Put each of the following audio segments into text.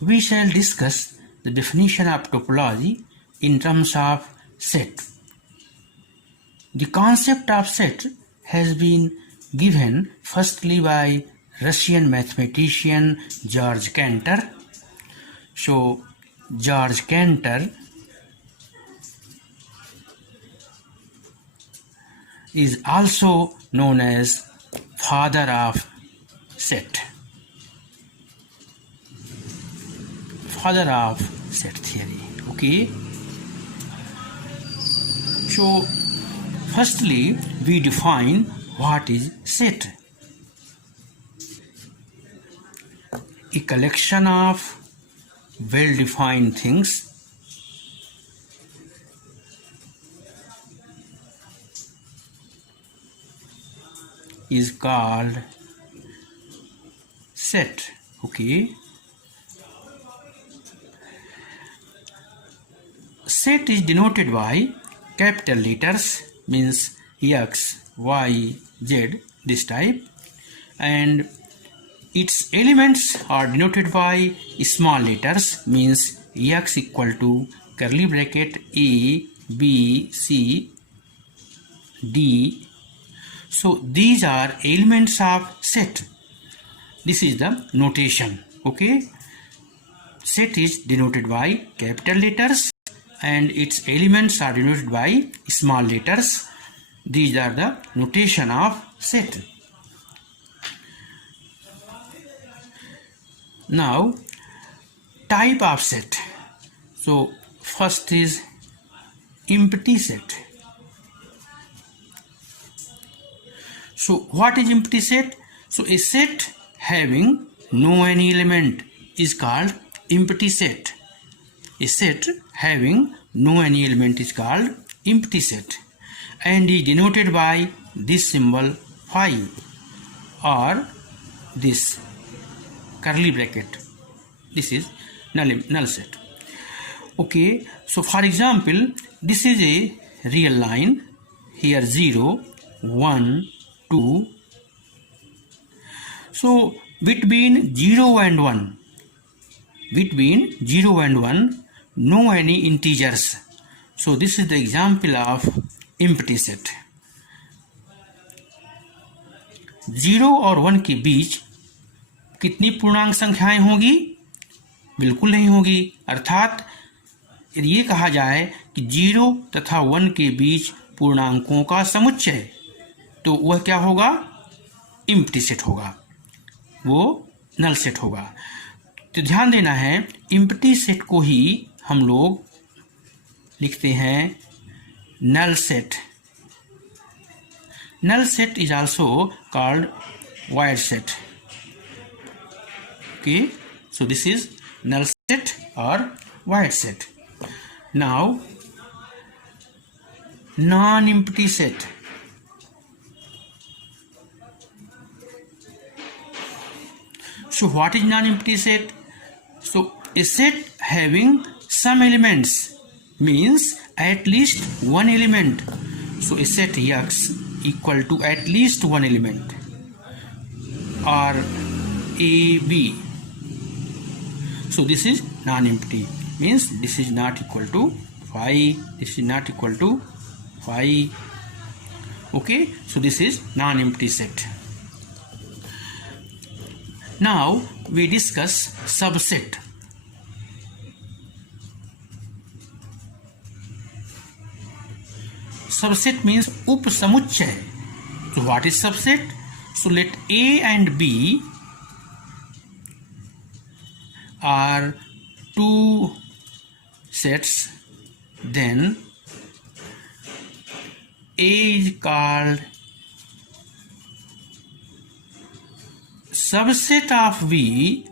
we shall discuss the definition of topology in terms of set. The concept of set has been given firstly by Russian mathematician George Cantor. So, George Cantor is also known as father of set. Father of set theory. Okay. So, firstly, we define what is set. A collection of well-defined things is called set. Okay. Set is denoted by capital letters, means X, Y, Z, this type, and its elements are denoted by small letters, means X equal to curly bracket A, B, C, D. So these are elements of set. This is the notation. Okay. Set is denoted by capital letters and its elements are denoted by small letters. These are the notation of set. Now, type of set. So, first is empty set. So, what is empty set? So, a set having no any element is called empty set. A set having no any element is called empty set and is denoted by this symbol phi or this curly bracket. This is null set. Okay, so for example, this is a real line. Here 0, 1, 2. So between 0 and 1, no any integers. So this is the example of empty set. 0 और 1 के बीच कितनी पूर्णांक संख्याएं होगी? बिल्कुल नहीं होगी। अर्थात ये कहा जाए कि 0 तथा 1 के बीच पूर्णांकों का समुच्चय, तो वह क्या होगा? एम्प्टी सेट होगा, वो नल सेट होगा। तो ध्यान देना है, एम्प्टी सेट को ही हम लोग लिखते हैं null set. Null set is also called void set. Okay, so this is null set or void set. Now, non-empty set. So what is non-empty set? So a set having some elements means at least one element. So a set X equal to at least one element, or A, B. So this is non-empty, means this is not equal to phi, this is not equal to phi. Okay, so this is non-empty set. Now we discuss subset. Subset means upsamucchay. So what is subset? So let A and B are two sets, then A is called subset of B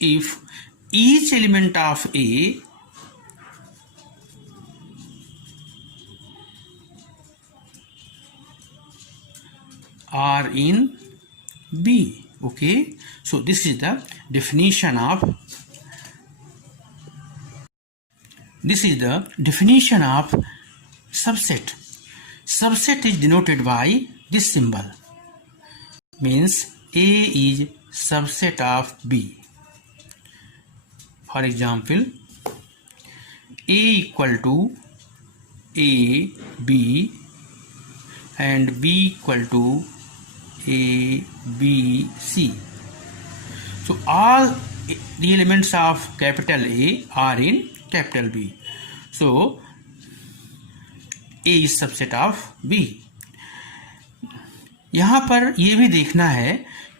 if each element of A are in B. Okay, so this is the definition of subset. Subset is denoted by this symbol, means A is subset of B. For example, A equal to A, B and B equal to A, B, C. So all the elements of capital A are in capital B. So A is subset of B. यहाँ पर ये भी देखना है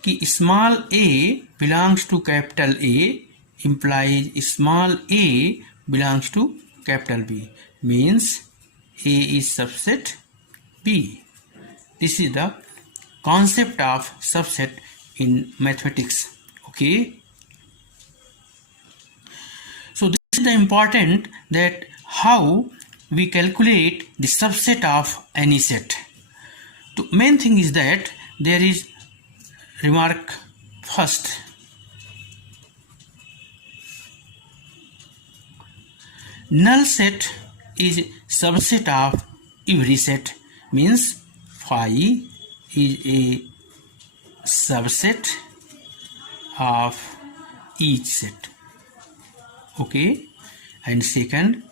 कि small a belongs to capital A implies small a belongs to capital B, means A is subset B. This is the concept of subset in mathematics. Okay. So this is the important that how we calculate the subset of any set. The main thing is that there is remark first. Null set is subset of every set, means phi is a subset of each set. Okay, and second,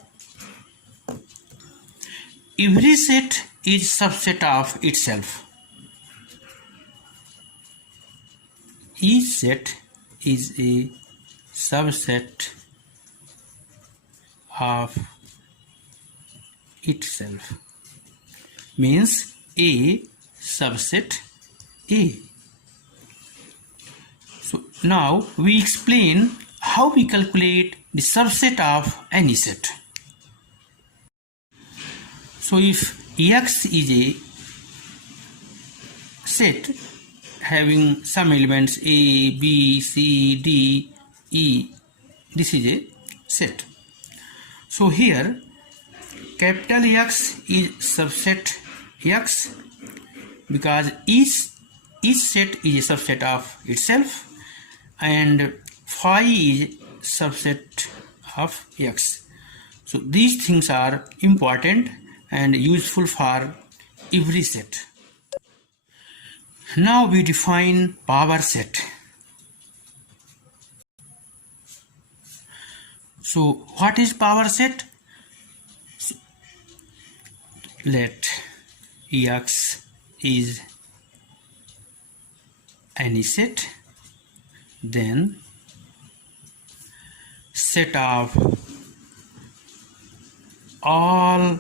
every set is subset of itself. Each set is a subset of itself, means A subset A. So now we explain how we calculate the subset of any set. So if X is a set having some elements A, B, C, D, E, this is a set. So here capital X is subset X because each set is a subset of itself, and phi is subset of X. So these things are important and useful for every set. Now we define power set. So what is power set? So let X is any set, then set of all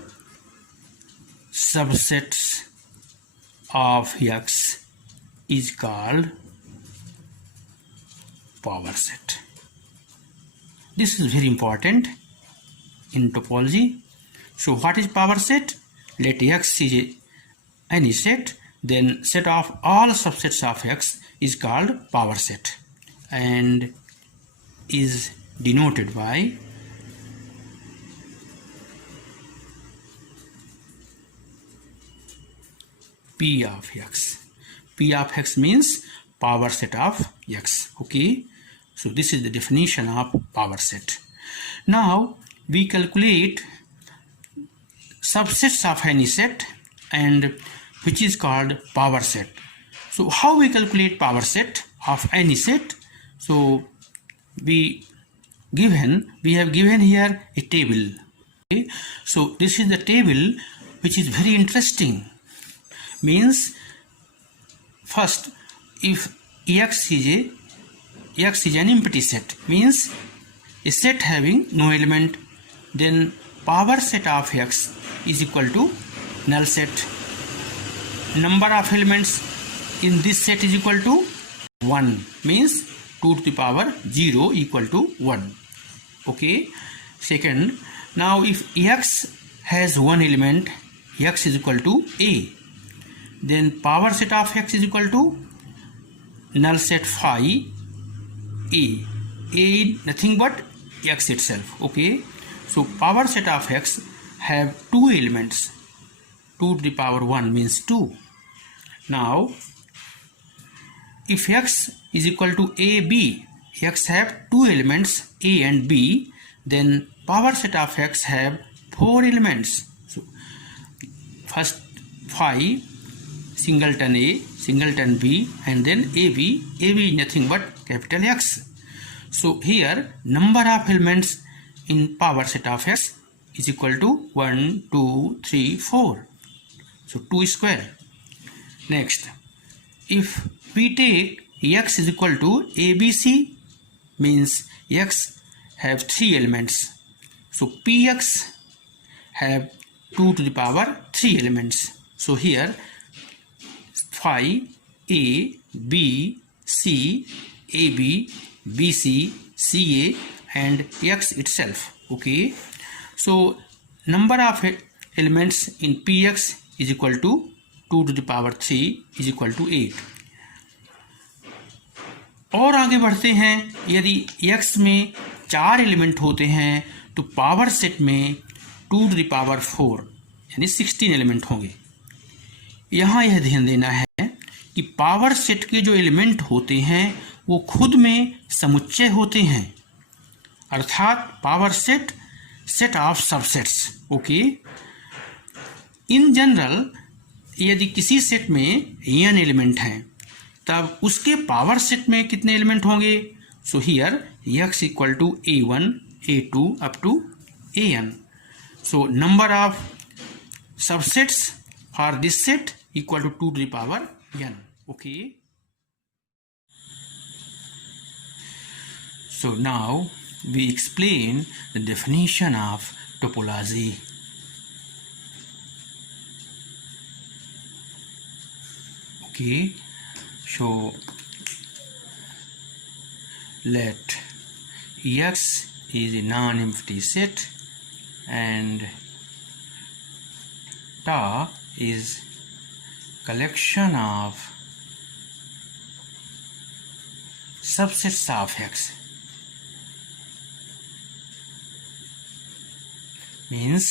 subsets of X is called power set. This is very important in topology. So what is power set? Let X is any set, then set of all subsets of X is called power set and is denoted by P of X. P of X means power set of X. Okay. So this is the definition of power set. Now we calculate subsets of any set and which is called power set. So how we calculate power set of any set? So we have given here a table. Okay. So this is the table which is very interesting. Means first, if X is an empty set, means a set having no element, then power set of X is equal to null set. Number of elements in this set is equal to 1, means 2 to the power 0 equal to 1. Okay. Second, now if X has one element, X is equal to A, then power set of X is equal to null set phi A. A nothing but X itself. Okay. So power set of X have two elements. 2 to the power 1 means 2. Now if X is equal to AB, X have two elements A and B, then power set of X have 4 elements. So first phi singleton A, singleton B, and then AB. AB is nothing but capital X. So here number of elements in power set of X is equal to 1, 2, 3, 4. So 2 square. Next, if we take X is equal to ABC, means X have 3 elements. So Px have 2 to the power 3 elements. So here phi A, B, C, AB, BC, CA and X itself. Okay. So number of elements in Px is equal to 2 to the power 3 is equal to 8. और आगे बढ़ते हैं, यदि X में 4 element होते हैं तो power set में 2 to the power 4 यानी 16 एलिमेंट होंगे। यहाँ यह ध्यान देना है कि पावर सेट के जो एलिमेंट होते हैं वो खुद में समुच्चय होते हैं, अर्थात power set set of subsets. Okay. In general यदि किसी सेट में n एलिमेंट हैं तब उसके पावर सेट में कितने एलिमेंट होंगे? So here x equal to a1, a2 up to an. So number of subsets for this set equal to 2 to the power n. Okay. So now we explain the definition of topology. Okay. So let X is a non-empty set and Ta is collection of subsets of X. Means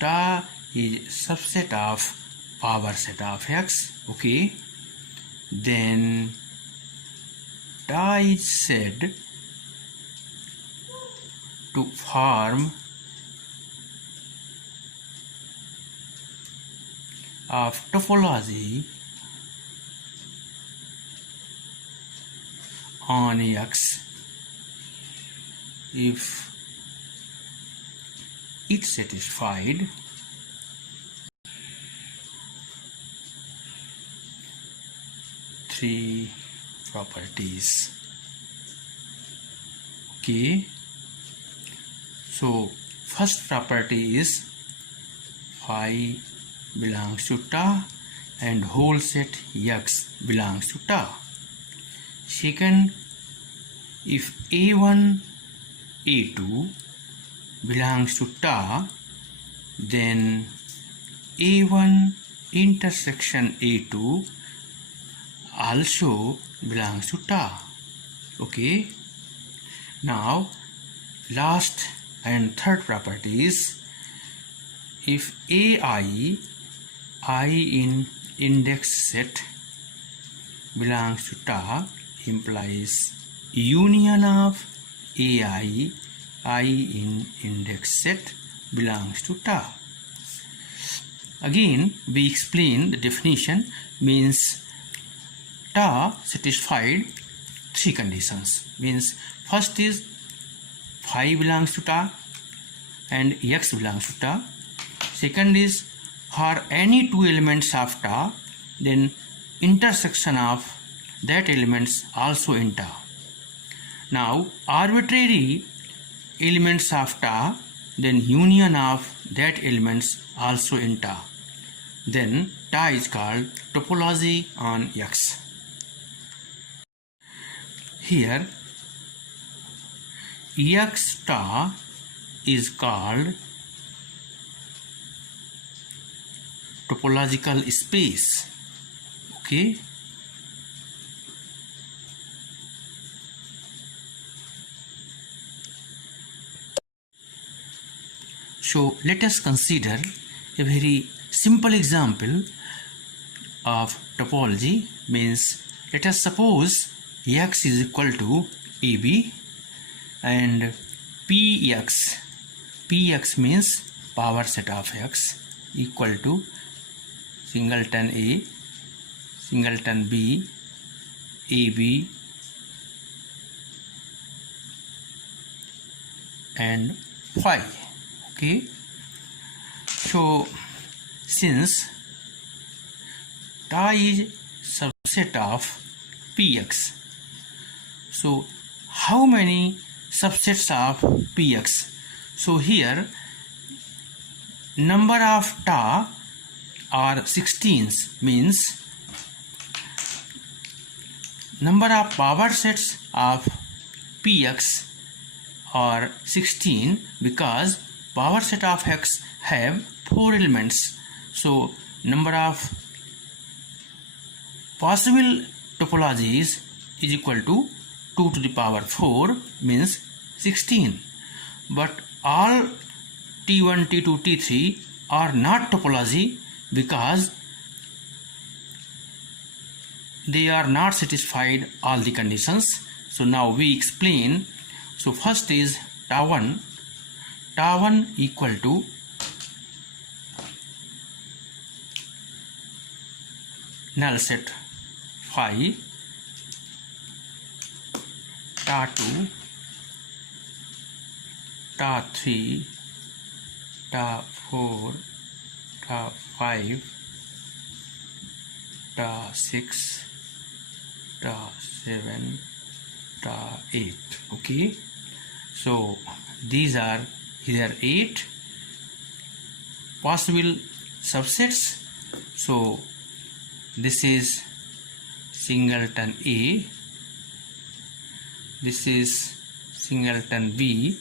Ta is subset of power set of X. Okay. Then Ta is said to form of topology on X if it satisfied three properties. Okay. So first property is phi belongs to Ta and whole set X belongs to Ta. Second, if A1, A2 belongs to Ta, then A1 intersection A2 also belongs to Ta. Okay. Now last and third property is if AI, I in index set belongs to Ta, implies union of AI, I in index set belongs to Ta. Again we explain the definition, means Ta satisfied three conditions. Means first is phi belongs to Ta and X belongs to Ta. Second is for any two elements of Ta, then intersection of that elements also in Ta. Now arbitrary elements of Ta, then union of that elements also in Ta. Then Ta is called topology on X. Here X Ta is called topological space. Okay. So let us consider a very simple example of topology. Means let us suppose X is equal to AB and Px means power set of X equal to singleton A, singleton B, AB, and phi. Okay, so since τ is subset of Px, so how many subsets of Px? So here number of τ are 16s, means number of power sets of Px are 16 because power set of X have 4 elements. So number of possible topologies is equal to 2 to the power 4, means 16. But all T1, T2, T3 are not topology because they are not satisfied all the conditions. So now we explain. So first is τ1 equal to null set phi, τ2, τ3, τ4, τ5, τ6, τ7, τ8. Okay, so these are here 8 possible subsets. So this is singleton A, this is singleton B,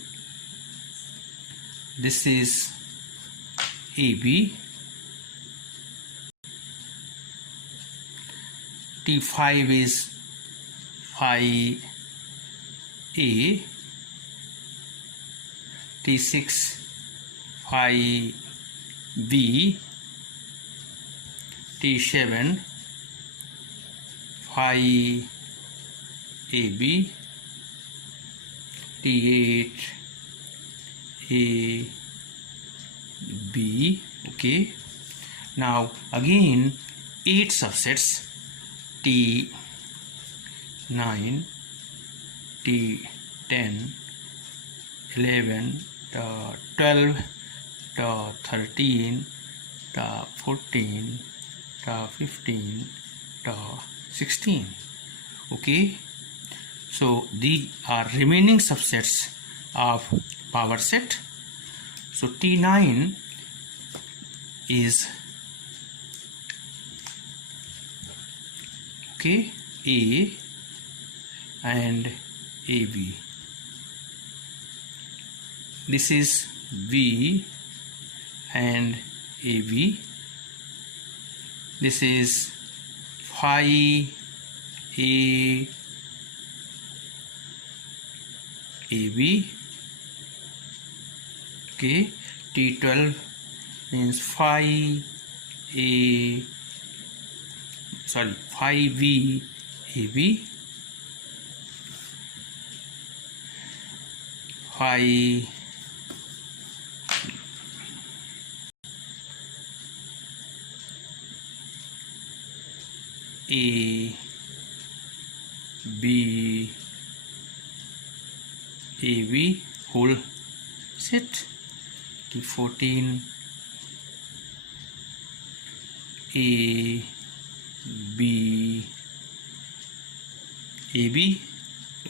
this is AB, T5 is phi A, T6 phi B, T7 phi AB, T8 A B. Okay, now again 8 subsets, T9, T10, 11, 12, 13, 14, 15, 16. Okay, so these are remaining subsets of power set. So T9 is okay A and AB. This is B and AB. This is phi A AB. Okay, T12 means phi V AB, phi A B AB whole set, T14 A B AB.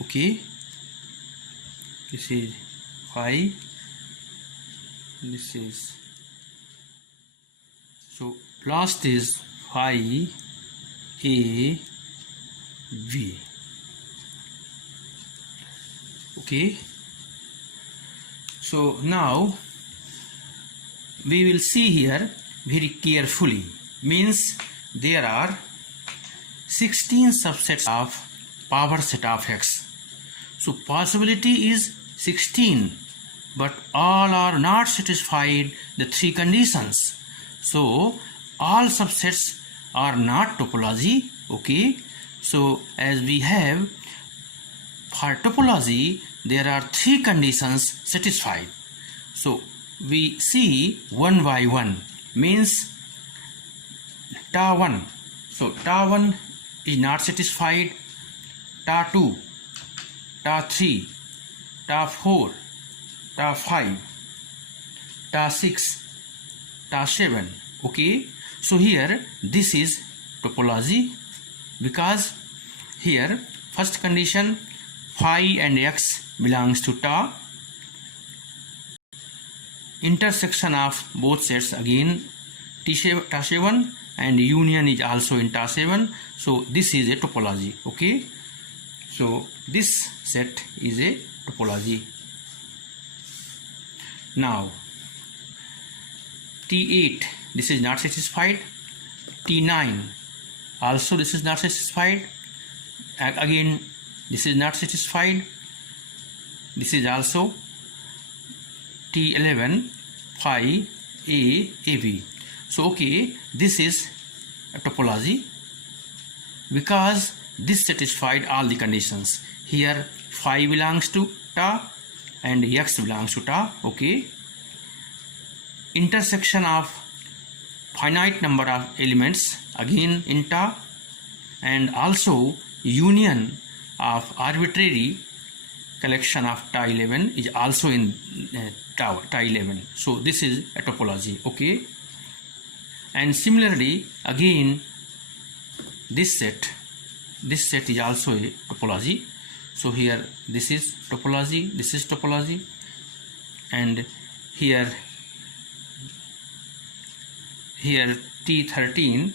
Okay, this is phi, this is, so last is phi A V. Okay, so now we will see here very carefully, means there are 16 subsets of power set of X. So possibility is 16, but all are not satisfied the 3 conditions. So all subsets are not topology. Okay, so as we have for topology there are 3 conditions satisfied. So we see one by one, means Ta1. So Ta1 is not satisfied. Ta2, Ta3, Ta4, Ta5, Ta6, Ta7. Okay, so here this is topology, because here first condition phi and x belongs to Ta. Intersection of both sets again Ta7, and union is also in Ta7. So this is a topology. Okay, so this set is a topology. Now T8, this is not satisfied. T9, also this is not satisfied. Again this is not satisfied. This is also T11, phi A, AB. So okay, this is a topology because this satisfied all the conditions. Here phi belongs to Ta and x belongs to Ta. Okay, intersection of finite number of elements again in Ta, and also union of arbitrary collection of Ta11 is also in Ta11. So this is a topology. Okay, and similarly again this set is also a topology. So here this is topology, this is topology, and here T13,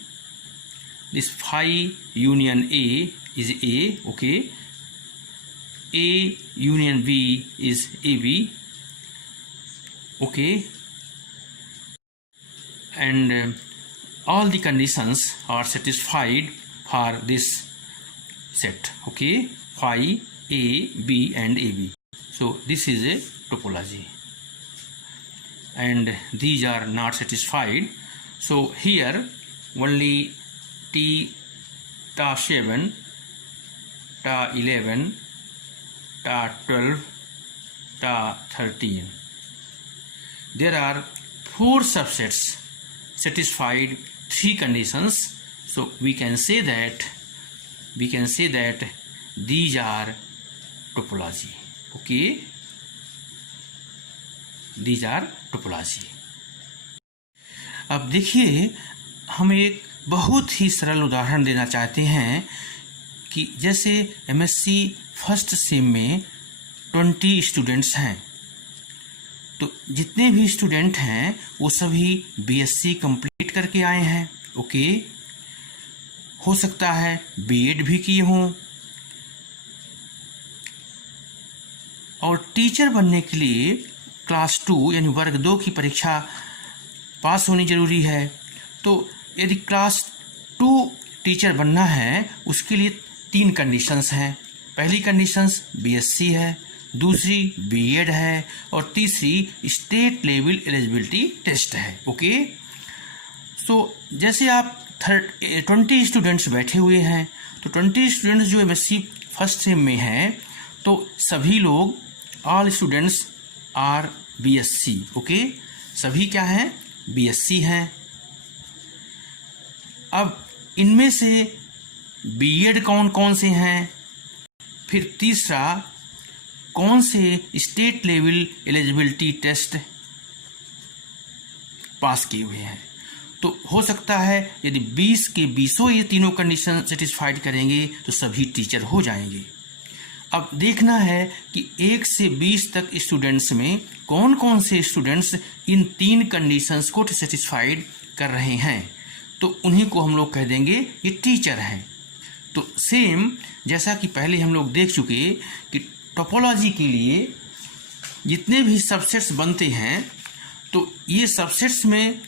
this phi union A is A. Okay, A union B is AB. Okay, and all the conditions are satisfied for this set. Okay, phi A, B and AB. So this is a topology, and these are not satisfied. So here only Ta7, Ta11, Ta12, Ta13. There are 4 subsets satisfied 3 conditions. So we can say that these are topology. Okay, these are topology. अब देखिए, हम एक बहुत ही सरल उदाहरण देना चाहते हैं कि जैसे एमएससी फर्स्ट सेम में 20 स्टूडेंट्स हैं, तो जितने भी स्टूडेंट हैं वो सभी बीएससी कंप्लीट करके आए हैं. ओके, हो सकता है बीएड भी किए हों, और टीचर बनने के लिए क्लास 2 यानी वर्ग 2 की परीक्षा पास होनी जरूरी है. तो यदि क्लास 2 टीचर बनना है उसके लिए 3 कंडीशंस हैं. पहली कंडीशंस बीएससी है, दूसरी बीएड है, और तीसरी स्टेट लेवल एलिजिबिलिटी टेस्ट है. ओके, सो जैसे आप 20 स्टूडेंट्स बैठे हुए हैं, तो 20 स्टूडेंट्स जो एमएससी फर्स्ट सेम में हैं, तो सभी लोग all students are BSc. Okay, सभी क्या हैं? बीएससी हैं. अब इनमें से बीएड कौन कौन से हैं, फिर तीसरा कौन से state level eligibility test pass किए हुए हैं. तो हो सकता है यदि 20 के 20 ये तीनों कंडीशन सेटिस्फाइड करेंगे तो सभी टीचर हो जाएंगे. अब देखना है कि 1 से 20 तक स्टूडेंट्स में कौन कौन से स्टूडेंट्स इन 3 कंडीशंस को सेटिस्फाइड कर रहे हैं, तो उन्हीं को हम लोग कह देंगे ये टीचर हैं. तो सेम जैसा कि पहले हम लोग देख चुके कि टोपोलॉजी के लिए जितने भी सबसेट्स बनते हैं, तो ये सबसेट्स में